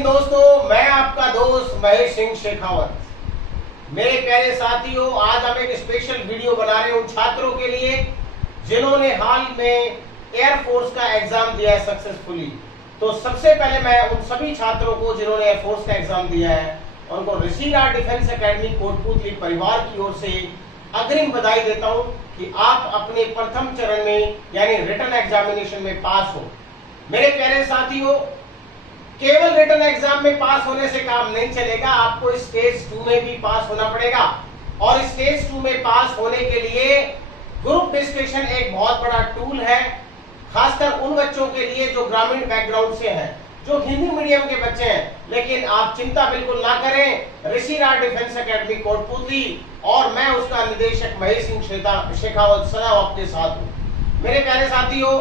Morning दोस्तों, मैं आपका दोस्त महेश सिंह शेखावत। मेरे प्यारे साथियों, आज हम एक स्पेशल वीडियो बना रहे हैं उन छात्रों के लिए जिन्होंने हाल में एयरफोर्स का एग्जाम दिया है सक्सेसफुली। तो सबसे पहले मैं उन सभी छात्रों को जिन्होंने एयरफोर्स का एग्जाम दिया है उनको ऋषि राज डिफेंस एकेडमी कोटपुतली परिवार की ओर से अग्रिम बधाई देता हूं कि आप अपने प्रथम चरण में यानी रिटन एग्जामिनेशन में पास हो। मेरे प्यारे साथियों, केवल रिटन एग्जाम में पास होने से काम नहीं चलेगा, आपको स्टेज 2 में भी पास होना पड़ेगा। और स्टेज 2 में पास होने के लिए ग्रुप डिस्कशन एक बहुत बड़ा टूल है, खासकर उन बच्चों के लिए जो ग्रामीण बैकग्राउंड से हैं, जो हिंदी मीडियम के बच्चे हैं। लेकिन आप चिंता बिल्कुल ना करें, ऋषि राज डिफेंस एकेडमी कोटपुतली और मैं उसका निदेशक महेश सिंह शेखावत सदा आपके साथ हूं। मेरे प्यारे साथियों,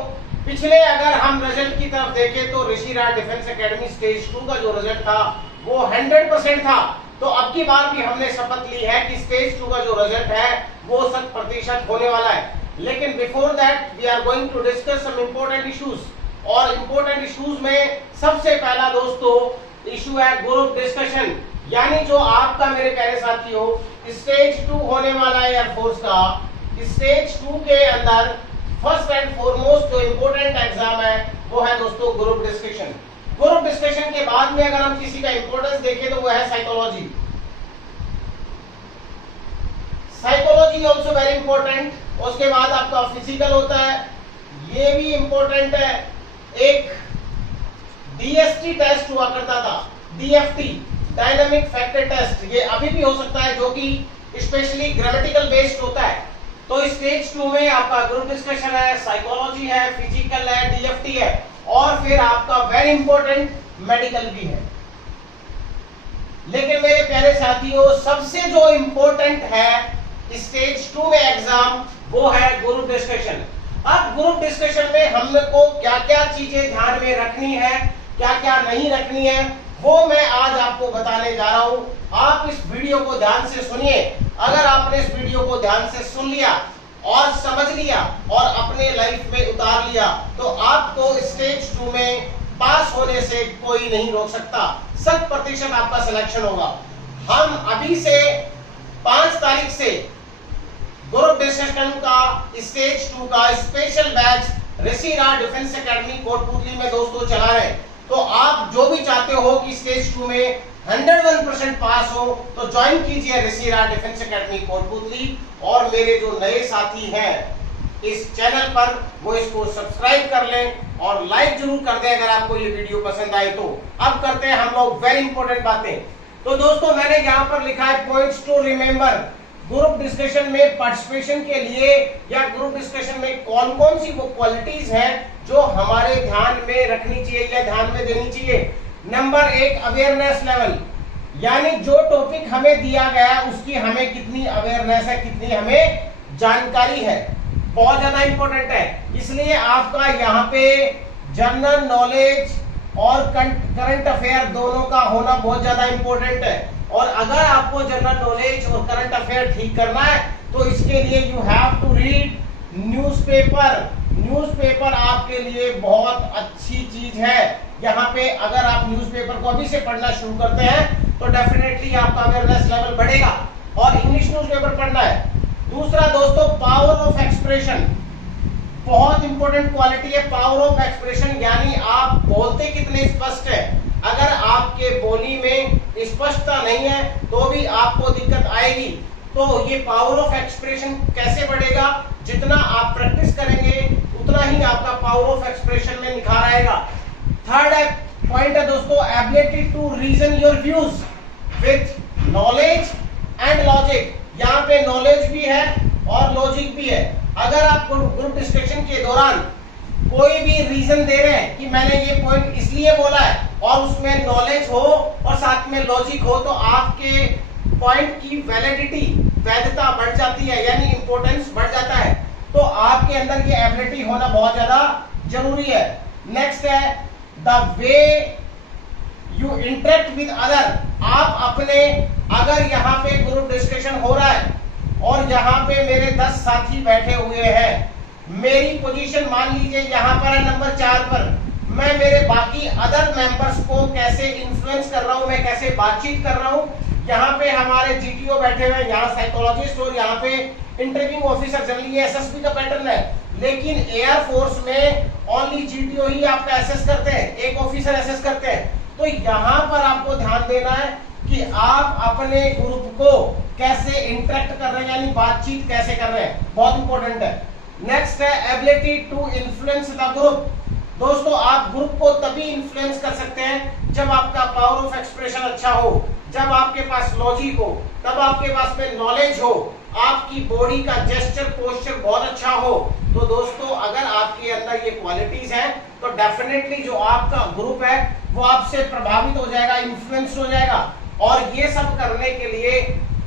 पिछले अगर हम रिजल्ट की तरफ देखें तो ऋषि राज डिफेंस एकेडमी स्टेज 2 का जो रिजल्ट था वो 100% था। तो अब की बार भी हमने शपथ ली है कि स्टेज 2 का जो रिजल्ट है वो 100% होने वाला है। लेकिन before that we are going to discuss some important issues. और इंपॉर्टेंट इश्यूज में सबसे पहला दोस्तों इशू है ग्रुप डिस्कशन, यानी जो आपका मेरे प्यारे साथियों स्टेज 2 होने वाला है एयरफोर्स का। स्टेज 2 के अंदर फर्स्ट एंड फॉरमोस्ट जो इंपॉर्टेंट एग्जाम है वो है दोस्तों ग्रुप डिस्कशन। ग्रुप डिस्कशन के बाद में अगर हम किसी का इंपॉर्टेंस देखें तो वो है psychology. Psychology also very important. उसके बाद आपका फिजिकल होता है, ये भी इंपॉर्टेंट है। एक डीएसटी टेस्ट हुआ करता था, डीएफटी डायनामिक फैक्टर टेस्ट, ये अभी भी हो सकता है, जो कि स्पेशली ग्रामेटिकल बेस्ड होता है। तो स्टेज 2 में आपका ग्रुप डिस्कशन है, साइकोलॉजी है, फिजिकल है, डीएफटी है और फिर आपका वेरी इंपॉर्टेंट मेडिकल भी है। लेकिन मेरे प्यारे साथियों, सबसे जो इंपॉर्टेंट है स्टेज 2 में एग्जाम वो है ग्रुप डिस्कशन। अब ग्रुप डिस्कशन में हमको क्या क्या चीजें ध्यान में रखनी है, क्या क्या नहीं रखनी है, वो मैं आज आपको बताने जा रहा हूं। आप इस वीडियो को ध्यान से सुनिए। अगर आपने इस वीडियो को ध्यान से सुन लिया और समझ लिया और अपने लाइफ में उतार लिया तो आपको स्टेज 2 में पास होने से कोई नहीं रोक सकता। 100% आपका सिलेक्शन होगा। हम अभी से 5 तारीख से ग्रुप डिस्कशन का स्टेज 2 का स्पेशल बैच ऋषि राज डिफेंस एकेडमी कोटपुतली में दोस्तों चला रहे हैं। तो आप जो भी चाहते हो कि स्टेज 2 में 101% पास हो तो ज्वाइन कीजिए ऋषि राज डिफेंस एकेडमी कोटपुतली। और मेरे जो नए साथी हैं इस चैनल पर वो इसको सब्सक्राइब कर लें और लाइक जरूर कर दें अगर आपको ये वीडियो पसंद आए तो। अब करते हैं हम लोग वेरी इंपॉर्टेंट बातें। तो दोस्तों मैंने यहाँ पर लिखा है points to remember. Group discussion में पार्टिसिपेशन के लिए या ग्रुप डिस्कशन में कौन कौन सी वो क्वालिटीज हैं जो हमारे ध्यान में रखनी चाहिए या ध्यान में देनी चाहिए। नंबर 1 अवेयरनेस लेवल, यानी जो टॉपिक हमें दिया गया उसकी हमें कितनी अवेयरनेस है, कितनी हमें जानकारी है, बहुत ज्यादा इंपॉर्टेंट है। इसलिए आपका यहाँ पे जनरल नॉलेज और करंट अफेयर दोनों का होना बहुत ज्यादा इंपॉर्टेंट है। और अगर आपको जनरल नॉलेज और करंट अफेयर ठीक करना है तो इसके लिए you have to read newspaper. Newspaper आपके लिए बहुत अच्छी चीज है। यहाँ पे अगर आप न्यूज़पेपर को अभी से पढ़ना शुरू करते हैं तो डेफिनेटली आपका अवेयरनेस लेवल बढ़ेगा। और इंग्लिश न्यूज़पेपर पढ़ना है। दूसरा दोस्तों पावर ऑफ एक्सप्रेशन, बहुत इंपॉर्टेंट क्वालिटी है पावर ऑफ एक्सप्रेशन, यानी आप बोलते कितने स्पष्ट है। अगर आपके बोली में स्पष्टता नहीं है तो भी आपको दिक्कत आएगी। तो ये पावर ऑफ एक्सप्रेशन कैसे बढ़ेगा, जितना आप प्रैक्टिस करेंगे उतना ही आपका पावर ऑफ एक्सप्रेशन में निखार आएगा। थर्ड पॉइंट है दोस्तों ability to reason your views with knowledge and logic. यहाँ पे नॉलेज भी है और लॉजिक भी है। अगर आप ग्रुप डिस्कशन के दौरान कोई भी रीजन दे रहे हैं कि मैंने ये पॉइंट इसलिए बोला है और उसमें नॉलेज हो और साथ में लॉजिक हो तो आपके पॉइंट की वैलिडिटी, वैधता बढ़ जाती है, यानी इंपॉर्टेंस बढ़ जाता है। तो आपके अंदर ये एबिलिटी होना बहुत ज्यादा जरूरी है। नेक्स्ट है the way you interact with other. आप अपने, अगर यहाँ पे ग्रुप डिस्कशन हो रहा है और यहाँ पे मेरे 10 साथी बैठे हुए हैं, मेरी पोजीशन मान लीजिए यहाँ पर है नंबर 4 पर, मैं मेरे बाकी अदर मेंबर्स को कैसे इन्फ्लुएंस कर रहा हूं, मैं कैसे बातचीत कर रहा हूं। यहाँ पे हमारे जीटीओ बैठे हुए हैं, यहाँ साइकोलॉजिस्ट और यहाँ पे इंटरव्यू ऑफिसर, जनरली ये एसएसपी का पैटर्न है। लेकिन एयरफोर्स में ओनली जीटीओ ही आपका एसेस करते हैं, एक ऑफिसर एसेस करते हैं। तो यहाँ पर आपको ध्यान देना है कि आप अपने ग्रुप को कैसे इंटरेक्ट कर रहे हैं, यानी बातचीत कैसे कर रहे हैं, बहुत इंपॉर्टेंट है। नेक्स्ट है ability to influence the group. दोस्तों, आप ग्रुप को तभी इन्फ्लुएंस कर सकते हैं जब आपका पावर ऑफ एक्सप्रेशन अच्छा हो, जब आपके पास लॉजिक हो, तब आपके पास में नॉलेज हो, आपकी बॉडी का जेस्चर पोस्चर बहुत अच्छा हो। तो दोस्तों, अगर आपके अंदर ये क्वालिटीज हैं तो डेफिनेटली जो आपका ग्रुप है वो आपसे प्रभावित हो जाएगा, इन्फ्लुएंस हो जाएगा। और ये सब करने के लिए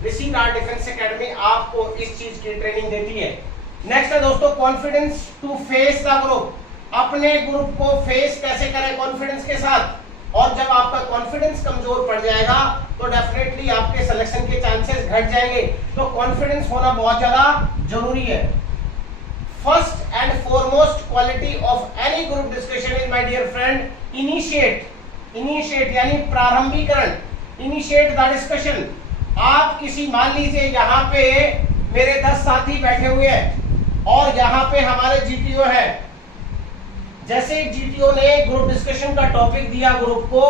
ऋषि राज डिफेंस एकेडमी आपको इस चीज की ट्रेनिंग देती है। नेक्स्ट है दोस्तों confidence to face the group. अपने ग्रुप को फेस कैसे करें कॉन्फिडेंस के साथ। और जब आपका कॉन्फिडेंस कमजोर पड़ जाएगा तो डेफिनेटली आपके सिलेक्शन के चांसेस घट जाएंगे। तो कॉन्फिडेंस होना बहुत ज्यादा जरूरी है। First and foremost quality of any group discussion is my dear friend initiate यानी प्रारंभीकरण, इनिशिएट द डिस्कशन। आप किसी, मान लीजिए यहाँ पे मेरे 10 साथी बैठे हुए हैं और यहाँ पे हमारे जीटीओ है। जैसे जीटीओ ने ग्रुप डिस्कशन का टॉपिक दिया ग्रुप को,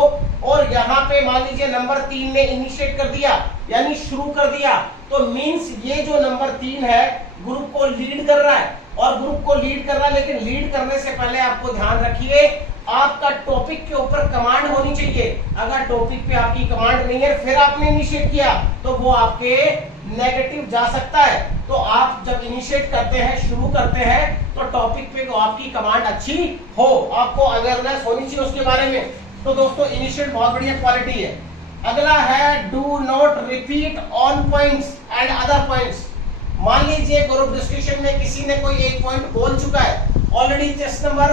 और यहाँ पे मान लीजिए नंबर 3 ने इनिशिएट कर दिया यानी शुरू कर दिया, तो मींस ये जो नंबर 3 है ग्रुप को लीड कर रहा है। और ग्रुप को लीड कर रहा है, लेकिन लीड करने से पहले आपको ध्यान रखिए आपका टॉपिक के ऊपर कमांड होनी चाहिए। अगर टॉपिक पे आपकी कमांड नहीं है फिर आपने इनिशिएट किया तो वो आपके नेगेटिव जा सकता है। तो आप जब इनिशिएट करते हैं, शुरू करते हैं, तो टॉपिक पे तो आपकी कमांड अच्छी हो, आपको अवेयरनेस होनी चाहिए उसके बारे में। तो दोस्तों, इनिशिएट बहुत बढ़िया क्वालिटी है। अगला है do not repeat on points and other points. मान लीजिए ग्रुप डिस्कशन में किसी ने कोई एक पॉइंट बोल चुका है, ऑलरेडी टेस्ट नंबर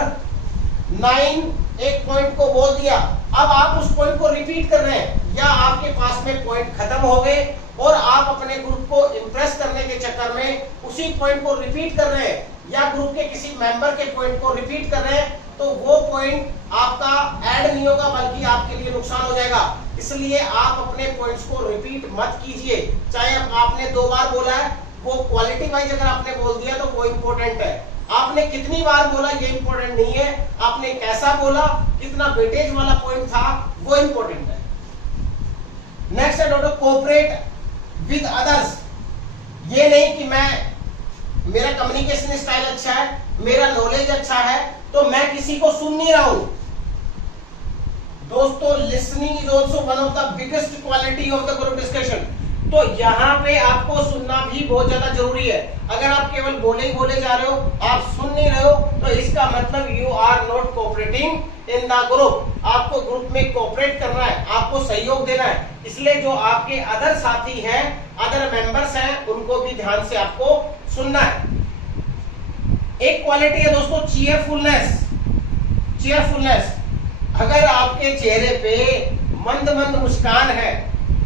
9 एक पॉइंट को बोल दिया, अब आप उस पॉइंट को रिपीट कर रहे हैं, या आपके पास में पॉइंट खत्म हो गए और आप अपने ग्रुप को इंप्रेस करने के चक्कर में उसी पॉइंट को रिपीट कर रहे हैं, या ग्रुप के किसी मेंबर के पॉइंट को रिपीट कर रहे हैं, तो वो पॉइंट आपका ऐड नहीं होगा बल्कि आपके लिए नुकसान हो जाएगा। इसलिए आप अपने पॉइंट्स को रिपीट मत कीजिए। चाहे आपने 2 बार बोला है, वो क्वालिटी वाइज अगर आपने बोल दिया तो वो इंपॉर्टेंट है। आपने कितनी बार बोला ये इंपॉर्टेंट नहीं है, आपने कैसा बोला, कितना वेटेज वाला पॉइंट था, वो इंपॉर्टेंट है। नेक्स्ट है डॉक्टर कोऑपरेट विद अदर्स। ये नहीं कि मेरा कम्युनिकेशन स्टाइल अच्छा है, मेरा नॉलेज अच्छा है, तो मैं किसी को सुन नहीं रहा हूं। दोस्तों, listening is also one of the biggest quality of the group discussion. तो यहाँ पे आपको सुनना भी बहुत ज्यादा जरूरी है। अगर आप केवल बोले ही बोले जा रहे हो, आप सुन नहीं रहे हो, तो इसका मतलब you are not cooperating in the group. आपको ग्रुप में कोऑपरेट करना है, आपको सहयोग देना है। इसलिए जो आपके अदर साथी हैं, अदर मेंबर्स हैं, उनको भी ध्यान से आपको सुनना है। एक क्वालिटी है दोस्तों चीयरफुलनेस। अगर आपके चेहरे पे मंद मंद मुस्कान है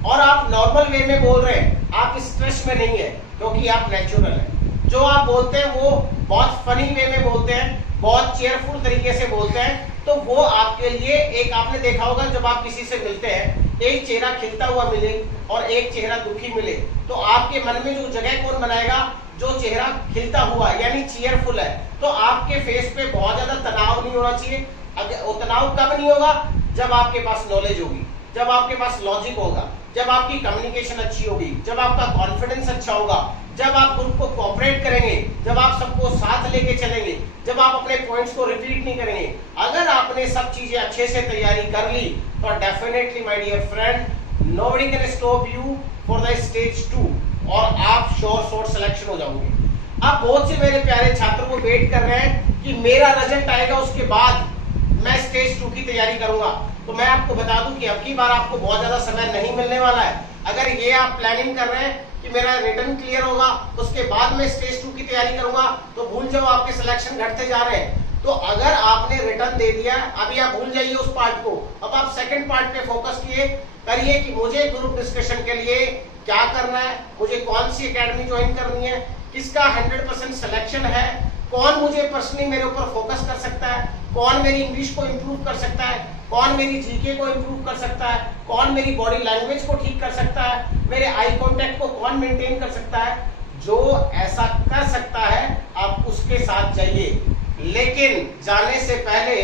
और आप नॉर्मल वे में बोल रहे हैं, आप स्ट्रेस में नहीं है, क्योंकि आप नेचुरल हैं। जो आप बोलते हैं वो बहुत फनी वे में बोलते हैं, बहुत चेयरफुल तरीके से बोलते हैं, तो वो आपके लिए एक, आपने देखा होगा जब आप किसी से मिलते हैं, एक चेहरा खिलता हुआ मिले और एक चेहरा दुखी मिले, तो आपके मन में जो जगह कौन बनाएगा, जो चेहरा खिलता हुआ यानी चीयरफुल है। तो आपके फेस पे बहुत ज्यादा तनाव नहीं होना चाहिए। अगर वो तनाव कब नहीं होगा, जब आपके पास नॉलेज होगी, जब आपके पास लॉजिक होगा, जब आपकी कम्युनिकेशन अच्छी होगी, जब आपका कॉन्फिडेंस अच्छा होगा, जब आप ग्रुप को कोऑपरेट करेंगे, जब आप सबको साथ लेके चलेंगे, जब आप अपने पॉइंट्स को रिपीट नहीं करेंगे। अगर आपने सब चीजें अच्छे से तैयारी कर ली तो definitely my dear friend, nobody can stop you for the stage 2 और आप श्योर सिलेक्शन हो जाओगे। अब बहुत से मेरे प्यारे छात्रों को वेट कर रहे हैं कि मेरा रिजल्ट आएगा उसके बाद मैं स्टेज 2 की तैयारी करूंगा। तो मैं आपको बता दूं कि अब की बार आपको बहुत ज्यादा समय नहीं मिलने वाला है। अगर ये आप प्लानिंग कर रहे हैं कि मेरा रिटर्न क्लियर होगा उसके बाद मैं स्टेज 2 की तैयारी करूंगा, तो भूल जाओ, आपके सिलेक्शन घटते जा रहे हैं। तो अगर आपने रिटर्न दे दिया, अभी आप भूल जाइए उस पार्ट को, अब आप सेकंड पार्ट पे फोकस करिए कि मुझे ग्रुप डिस्कशन के लिए क्या करना है, मुझे कौन सी एकेडमी ज्वाइन करनी है, किसका 100% सिलेक्शन है, कौन मुझे पर्सनली मेरे ऊपर फोकस कर सकता है, कौन मेरी इंग्लिश को इंप्रूव कर सकता है, कौन मेरी जीके को इंप्रूव कर सकता है, कौन मेरी बॉडी लैंग्वेज को ठीक कर सकता है, मेरे आई कांटेक्ट को कौन मेंटेन कर सकता है। जो ऐसा कर सकता है आप उसके साथ जाइए, लेकिन जाने से पहले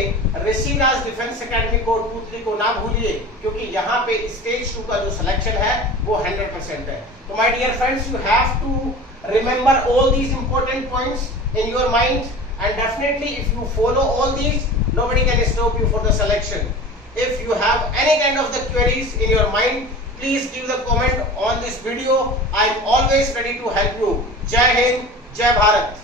ऋषिराज डिफेंस एकेडमी कोड 23 को ना भूलिए, क्योंकि यहाँ पे स्टेज 2 का जो सिलेक्शन है वो 100% है। तो my dear friends, you have to remember all these important points in your mind, and definitely if you follow all these, nobody can stop you for the selection. If you have any kind of the queries in your mind, please give the comment on this video. I am always ready to help you. Jai Hind, Jai Bharat.